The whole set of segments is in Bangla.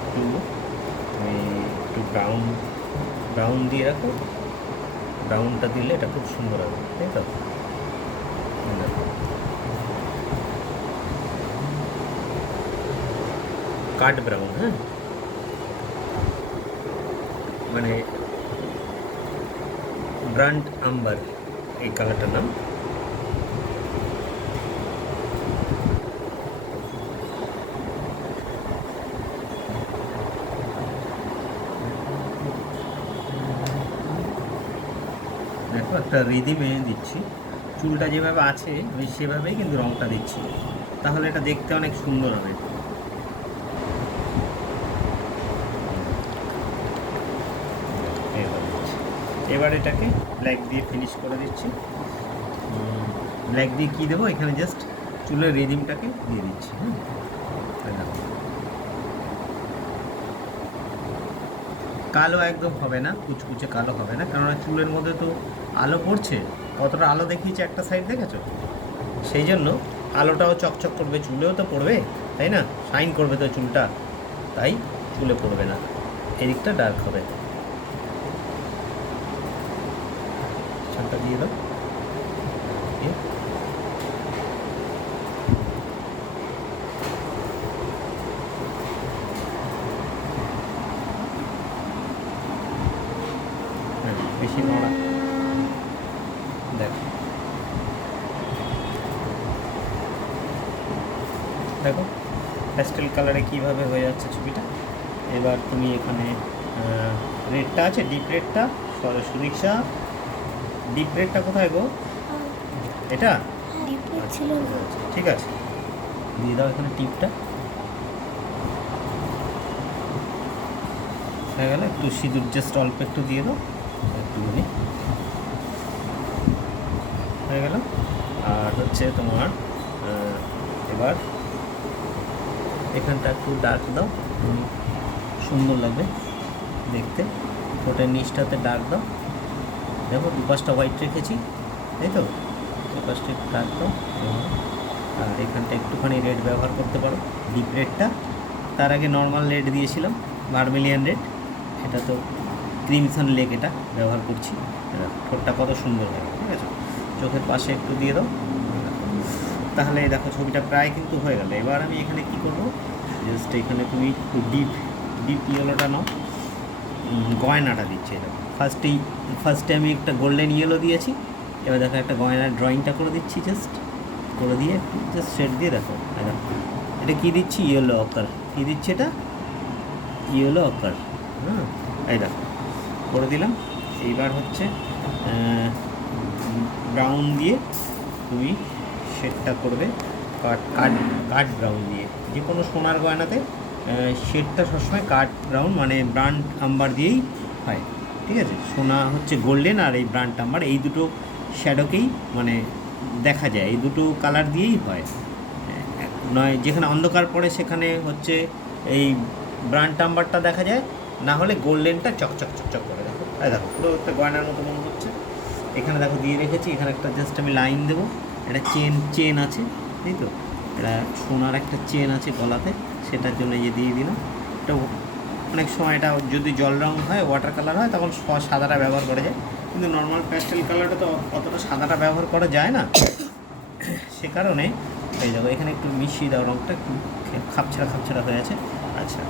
একটু একটু ব্রাউন দিয়ে রাখো। ব্রাউনটা দিলে এটা খুব সুন্দর হবে, তাই তো? কাঠ ব্রাউন, হ্যাঁ, মানে ব্রান্ড আম্বার এই কালারটার নাম। দেখো একটা রিদিমে দিচ্ছি, চুলটা যেভাবে আছে আমি সেভাবেই কিন্তু রঙটা দিচ্ছি, তাহলে এটা দেখতে অনেক সুন্দর হবে। এবার এটাকে ব্ল্যাক দিয়ে ফিনিশ করে দিচ্ছি। ব্ল্যাক দিয়ে কী দেবো, এখানে জাস্ট চুলের রিদিমটাকে দিয়ে দিচ্ছি। হ্যাঁ, কালো একদম হবে না, কুচকুচে কালো হবে না, কারণ চুলের মধ্যে তো আলো পড়ছে, কতটা আলো দেখিয়েছে একটা সাইড, দেখেছো? সেই জন্য আলোটাও চকচক করবে, চুলেও তো পড়বে, তাই না? শাইন করবে তো চুলটা, তাই চুলে পড়বে না, এদিকটা ডার্ক হবে। ছানটা দিয়ে দাও। বেশি নড়া, দেখো দেখো প্যাস্টেল কালারে কীভাবে হয়ে যাচ্ছে ছবিটা। এবার তুমি এখানে রেডটা আছে, ডিপ রেডটা, সুদীক্ষা ডিপ রেডটা কোথায় গো? এটা ছিল, ঠিক আছে, দিয়ে দাও এখানে টিপটা। হয়ে গেল, একটু সিঁদুর জাস্ট অল্প একটু দিয়ে দাও, একটুখানি হয়ে গেল। আর হচ্ছে তোমার এবার এখানটা একটু ডার্ক দাও, সুন্দর লাগবে দেখতে। ঠোঁটের নিচটাতে ডার্ক দাও, দেখো দুপাশটা হোয়াইট রেখেছি, তাই তো? দুপাশটা একটু ডার্ক দাও। আর এখানটা একটুখানি রেড ব্যবহার করতে পারো, ডিপ রেডটা। তার আগে নর্মাল রেড দিয়েছিলাম, ভার্মিলিয়ান রেড, এটা তো ক্রিমসন লেক, এটা ব্যবহার করছি। ঠোঁটটা কত সুন্দর লাগে, ঠিক আছে? চোখের পাশে একটু দিয়ে দাও, তাহলে দেখো ছবিটা প্রায় কিন্তু হয়ে গেল। এবার আমি এখানে কি করব, জাস্ট এখানে তুমি একটু ডিপ ইয়েলোটা নাও, গয়নাটা দিচ্ছি। এটা ফার্স্টে আমি একটা গোল্ডেন ইয়েলো দিয়েছি, এবার দেখো একটা গয়নার ড্রয়িংটা করে দিচ্ছি, জাস্ট করে দিয়ে একটু জাস্ট শেড দিয়ে দেখো। এটা কী দিচ্ছি, ইয়েলো অকার, কী দিচ্ছি এটা, ইয়েলো অকার। হ্যাঁ, এই দেখো করে দিলাম। এইবার হচ্ছে ব্রাউন দিয়ে তুমি শেডটা করবে, কাঠ ব্রাউন দিয়ে। যে কোনো সোনার গয়নাতে শেডটা সবসময় কাঠ ব্রাউন, মানে ব্রান্ড আম্বার দিয়েই হয়, ঠিক আছে? সোনা হচ্ছে গোল্ডেন, আর এই ব্রান্ড আম্বার, এই দুটো শ্যাডোকেই মানে দেখা যায়, এই দুটো কালার দিয়েই হয়। নয় যেখানে অন্ধকার পড়ে সেখানে হচ্ছে এই ব্রান্ড আম্বারটা দেখা যায়, না হলে গোল্ডেনটা চকচক চকচক করে। দেখো, দেখো পুরো একটা গয়নার মতো মনে হচ্ছে। এখানে দেখো দিয়ে রেখেছি, এখানে একটা জাস্ট আমি লাইন দেবো। এটা চেন আছে, তাই তো? এটা সোনার একটা চেন আছে গলাতে, সেটার জন্য দিয়ে দিলাম। এটা অনেক সময় এটা যদি জল রঙ হয়, ওয়াটার কালার হয়, তখন সাদাটা ব্যবহার করা যায়, কিন্তু নর্মাল প্যাস্টেল কালারটা তো অতটা সাদাটা ব্যবহার করা যায় না, সে কারণে এই দেখো এখানে একটু মিশিয়ে দাও, রঙটা একটু খাপছাড়া হয়ে আছে। আচ্ছা,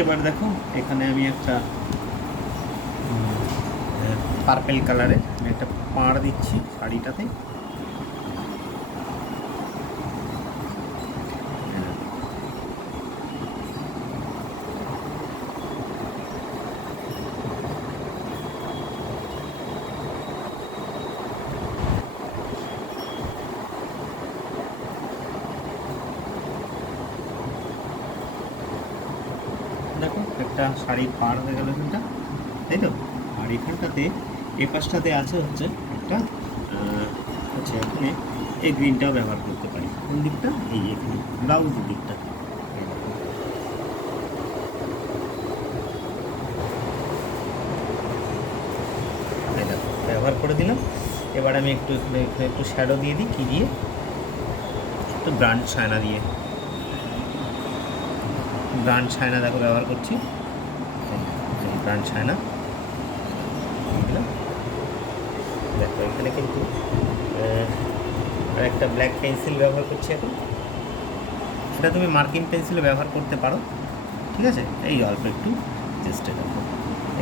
এবার দেখো এখানে আমি একটা পার্পেল কালারের আমি একটা পাড় দিচ্ছি শাড়িটাতে। দেখো একটা শাড়ির পাড় হয়ে গেল এখানটা, তাই তো? আর এখানটাতে এই পাশটাতে আছে হচ্ছে একটা হচ্ছে এখানে এই গ্রিনটাও ব্যবহার করতে পারি। কোন দিকটা, এই এখানে ব্লাউজের দিকটা ব্যবহার করে দিলাম। এবার আমি একটু একটু শ্যাডো দিয়ে দিই, কী দিয়ে, একটু ব্রান্ড ছায়না দিয়ে। ব্র্যান্ড ছায়না দেখো ব্যবহার করছি, ব্র্যান্ড ছায়না। দেখো এখানে কিন্তু আর একটা ব্ল্যাক পেন্সিল ব্যবহার করছি এখন। এটা তুমি মার্কিং পেন্সিলে ব্যবহার করতে পারো, ঠিক আছে। এই অল্প একটু চেষ্টা দেখো,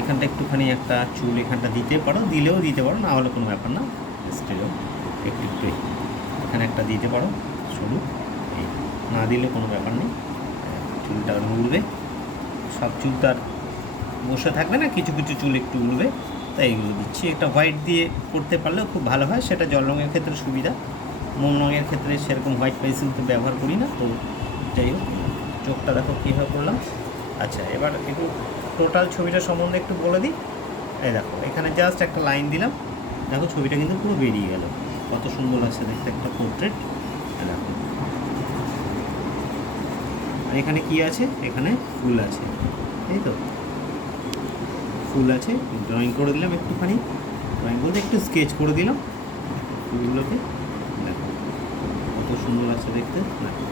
এখানটা একটুখানি একটা চুল এখানটা দিতে পারো, দিলেও দিতে পারো, না হলে কোনো ব্যাপার না। স্টেলও একটু একটু এখানে একটা দিতে পারো সরু, এই না দিলে কোনো ব্যাপার নেই। চুলটা উড়বে, সব চুল তো আর বসে থাকবে না, কিছু কিছু চুল একটু উড়বে, তাই এইগুলো দিচ্ছি। একটা হোয়াইট দিয়ে করতে পারলেও খুব ভালো হয়, সেটা জল রঙের ক্ষেত্রে সুবিধা। মোম রঙের ক্ষেত্রে সেরকম হোয়াইট পেন্সিল তো ব্যবহার করি না, তো যাই হোক। চোখটা দেখো কীভাবে করলাম। আচ্ছা, এবার একটু টোটাল ছবিটা সম্বন্ধে একটু বলে দিই। এই দেখো এখানে জাস্ট একটা লাইন দিলাম, দেখো ছবিটা কিন্তু পুরো বেরিয়ে গেল, কত সুন্দর লাগছে দেখতে একটা পোর্ট্রেট। দেখো আর এখানে কি আছে, এখানে ফুল আছে, এই তো ফুল আছে। ড্রয়িং করে দিলাম একটুখানি, ড্রয়িং বলতে একটু স্কেচ করে দিলাম ফুলগুলোকে। দেখো কত সুন্দর আছে দেখতে। দেখো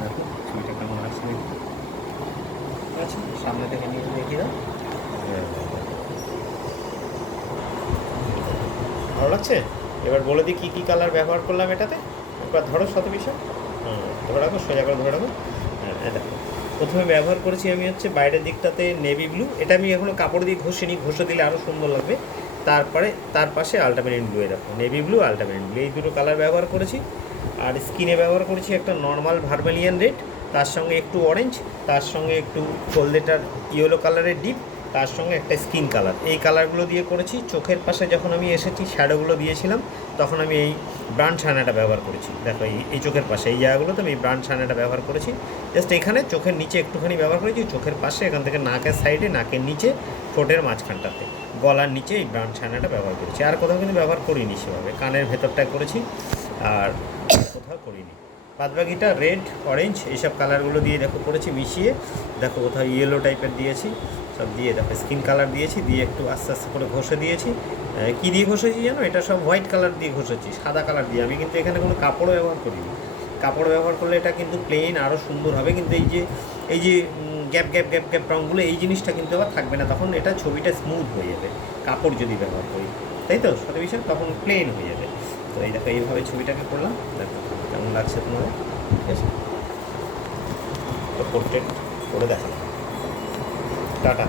দেখো ছবিটা কেমন লাগছে দেখতে। আচ্ছা, সামনে থেকে নিয়ে দেখিয়ে দাও। ভালো লাগছে। এবার বলে দিই কী কী কালার ব্যবহার করলাম এটাতে। একবার ধরো শত বিষয়, ধরে রাখো, সোজা করে ধরে রাখো। হ্যাঁ দেখো, প্রথমে ব্যবহার করেছি আমি হচ্ছে বাইরের দিকটাতে নেভি ব্লু, এটা আমি এখনও কাপড় দিয়ে ঘষিনি, ঘষে দিলে আরও সুন্দর লাগবে। তারপরে তার পাশে আলট্রামেরিন ব্লু, দেখো নেভি ব্লু আলট্রামেরিন ব্লু, এই দুটো কালার ব্যবহার করেছি। আর স্কিনে ব্যবহার করেছি একটা নর্মাল ভার্মেলিয়ান রেড, তার সঙ্গে একটু অরেঞ্জ, তার সঙ্গে একটু গোল্ডেটার ইয়েলো কালারের ডিপ, তার সঙ্গে একটা স্কিন কালার, এই কালারগুলো দিয়ে করেছি। চোখের পাশে যখন আমি এসেছি শ্যাডোগুলো দিয়েছিলাম, তখন আমি এই ব্রান্ড ছানাটা ব্যবহার করেছি। দেখো এই চোখের পাশে এই জায়গাগুলোতে আমি এই ব্রান্ড ছানাটা ব্যবহার করেছি। জাস্ট এখানে চোখের নিচে একটুখানি ব্যবহার করেছি, চোখের পাশে এখান থেকে নাকের সাইডে, নাকের নিচে, ঠোঁটের মাঝখানটাতে, গলার নিচে এই ব্রান্ড ছানাটা ব্যবহার করেছি। আর কোথাও কিন্তু ব্যবহার করিনি সেভাবে, কানের ভেতরটায় করেছি আর কোথাও করিনি। বাদবাকিটা রেড, অরেঞ্জ এইসব কালারগুলো দিয়ে দেখো করেছি মিশিয়ে। দেখো কোথাও ইয়েলো টাইপের দিয়েছি, সব দিয়ে দেখো স্কিন কালার দিয়েছি, দিয়ে একটু আস্তে আস্তে করে ঘষে দিয়েছি। কী দিয়ে ঘষেছি জানো, এটা সব হোয়াইট কালার দিয়ে ঘষেছি, সাদা কালার দিয়ে। আমি কিন্তু এখানে কোনো কাপড়ও ব্যবহার করিনি। কাপড় ব্যবহার করলে এটা কিন্তু প্লেন আরও সুন্দর হবে, কিন্তু এই যে গ্যাপ গ্যাপ গ্যাপ গ্যাপ রঙগুলো, এই জিনিসটা কিন্তু আবার থাকবে না, তখন এটা ছবিটা স্মুথ হয়ে যাবে কাপড় যদি ব্যবহার করি, তাই তো সাথে বিষয়, তখন প্লেন হয়ে যাবে। তো এই দেখো এইভাবে ছবিটাকে করলাম, দেখো কেমন লাগছে তোমাদের, ঠিক আছে। তো পোর্ট্রেট করে দেখালাম, টাটা।